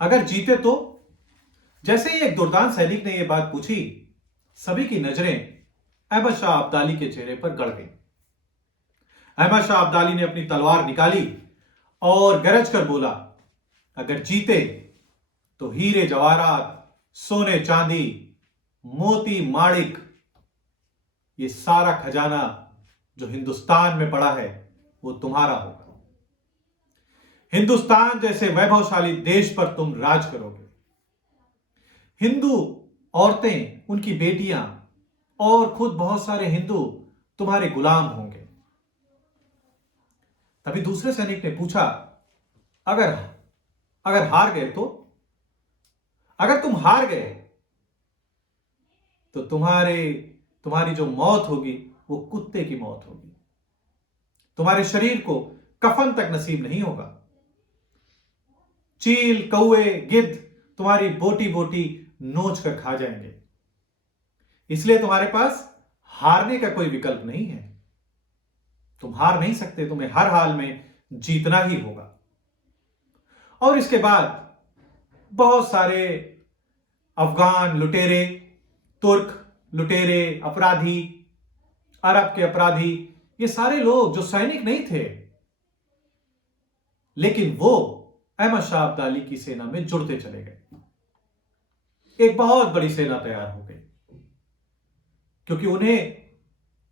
अगर जीते तो? जैसे ही एक दुर्दांत सैनिक ने यह बात पूछी, सभी की नजरें अहमद शाह अब्दाली के चेहरे पर गड़ गई। अहमद शाह अब्दाली ने अपनी तलवार निकाली और गरज कर बोला, अगर जीते तो हीरे जवाहरात, सोने चांदी, मोती माणिक, ये सारा खजाना जो हिंदुस्तान में पड़ा है वो तुम्हारा होगा। हिंदुस्तान जैसे वैभवशाली देश पर तुम राज करोगे। हिंदू औरतें, उनकी बेटियां और खुद बहुत सारे हिंदू तुम्हारे गुलाम होंगे। तभी दूसरे सैनिक ने पूछा, अगर अगर हार गए तो? अगर तुम हार गए तो तुम्हारी जो मौत होगी वो कुत्ते की मौत होगी। तुम्हारे शरीर को कफन तक नसीब नहीं होगा। चील, कौए, गिद्ध तुम्हारी बोटी बोटी नोच कर खा जाएंगे। इसलिए तुम्हारे पास हारने का कोई विकल्प नहीं है। तुम हार नहीं सकते, तुम्हें हर हाल में जीतना ही होगा। और इसके बाद बहुत सारे अफगान लुटेरे, तुर्क लुटेरे, अपराधी, अरब के अपराधी, ये सारे लोग जो सैनिक नहीं थे, लेकिन वो अहमद शाह अब्दाली की सेना में जुड़ते चले गए। एक बहुत बड़ी सेना तैयार हो गई, क्योंकि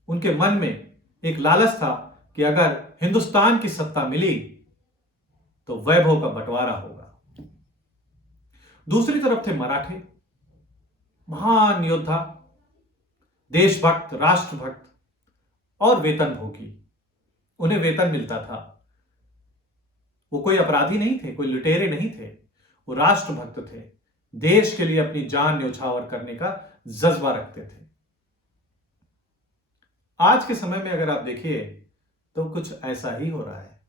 उनके मन में एक लालच था कि अगर हिंदुस्तान की सत्ता मिली तो वैभव का बंटवारा होगा। दूसरी तरफ थे मराठे, महान योद्धा, देशभक्त, राष्ट्रभक्त और वेतनभोगी। उन्हें वेतन मिलता था। वो कोई अपराधी नहीं थे, कोई लुटेरे नहीं थे, वो राष्ट्रभक्त थे। देश के लिए अपनी जान न्यौछावर करने का जज्बा रखते थे। आज के समय में अगर आप देखिए तो कुछ ऐसा ही हो रहा है।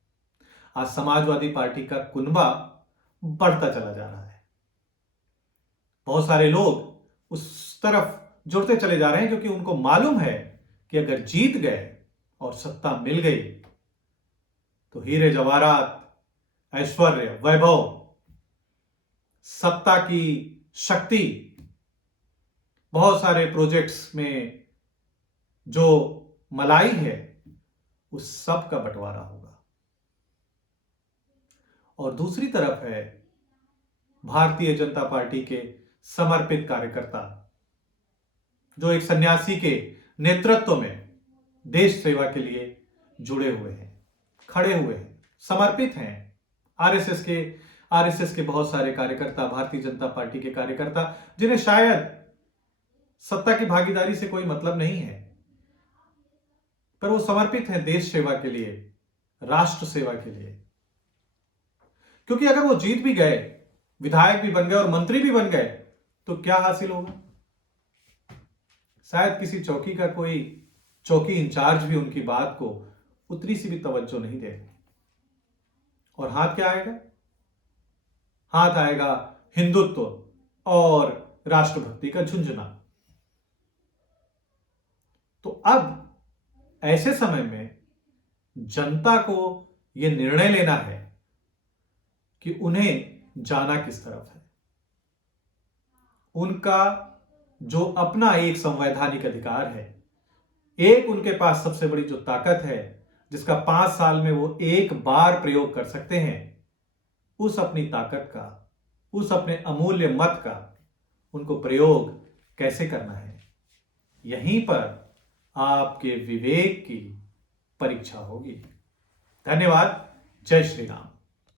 आज समाजवादी पार्टी का कुनबा बढ़ता चला जा रहा है। बहुत सारे लोग उस तरफ जुड़ते चले जा रहे हैं, क्योंकि उनको मालूम है कि अगर जीत गए और सत्ता मिल गई तो हीरे जवाहरात, ऐश्वर्य, वैभव, सत्ता की शक्ति, बहुत सारे प्रोजेक्ट्स में जो मलाई है उस सब का बंटवारा होगा। और दूसरी तरफ है भारतीय जनता पार्टी के समर्पित कार्यकर्ता, जो एक सन्यासी के नेतृत्व में देश सेवा के लिए जुड़े हुए हैं, खड़े हुए हैं, समर्पित हैं। आरएसएस के बहुत सारे कार्यकर्ता, भारतीय जनता पार्टी के कार्यकर्ता, जिन्हें शायद सत्ता की भागीदारी से कोई मतलब नहीं है, पर वो समर्पित हैं देश सेवा के लिए, राष्ट्र सेवा के लिए। क्योंकि अगर वो जीत भी गए, विधायक भी बन गए और मंत्री भी बन गए, तो क्या हासिल होगा? शायद किसी चौकी इंचार्ज भी उनकी बात को उतनी सी भी तवज्जो नहीं दे। और हाथ क्या आएगा? हाथ आएगा हिंदुत्व और राष्ट्रभक्ति का झुंझुना। तो अब ऐसे समय में जनता को यह निर्णय लेना है कि उन्हें जाना किस तरफ है। उनका जो अपना एक संवैधानिक अधिकार है, एक उनके पास सबसे बड़ी जो ताकत है, जिसका 5 साल में वो एक बार प्रयोग कर सकते हैं, उस अपनी ताकत का, उस अपने अमूल्य मत का उनको प्रयोग कैसे करना है, यहीं पर आपके विवेक की परीक्षा होगी। धन्यवाद। जय श्री राम।